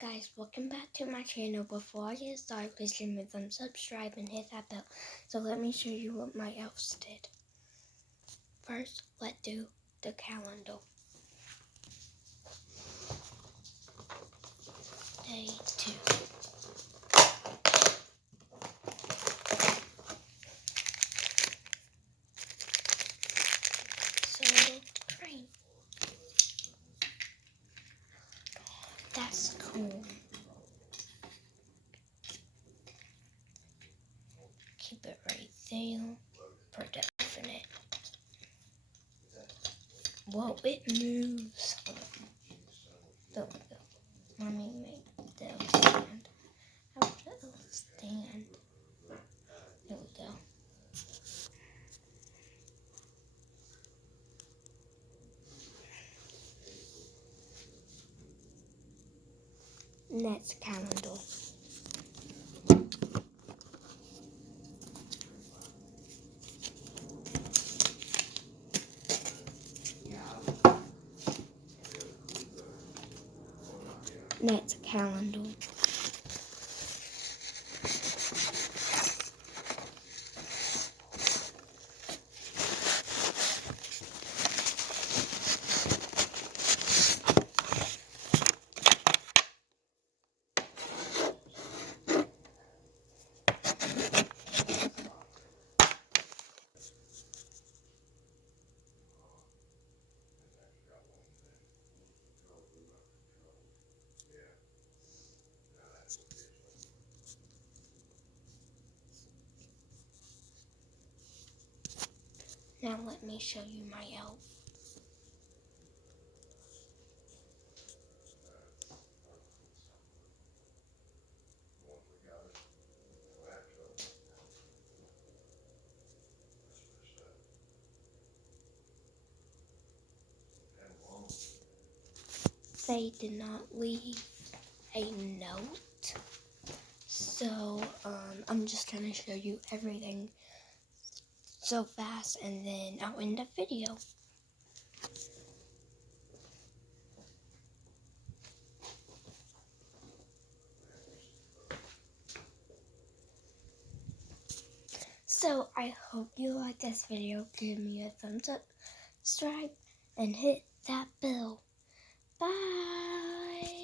Guys, welcome back to my channel. Before I get started, please give me a thumbs up, subscribe, and hit that bell. So let me show you what my elves did. First, let's do the calendar. Day 2. So great. That's cool. Keep it right there for definite. Whoa, it moves. There we go. Let me make the elf stand. How would the elf stand? There we go. Next calendar. Next calendar. Now let me show you my elf. They did not leave a note, so I'm just gonna show you everything so fast, and then I'll end the video. So I hope you like this video. Give me a thumbs up, subscribe, and hit that bell. Bye.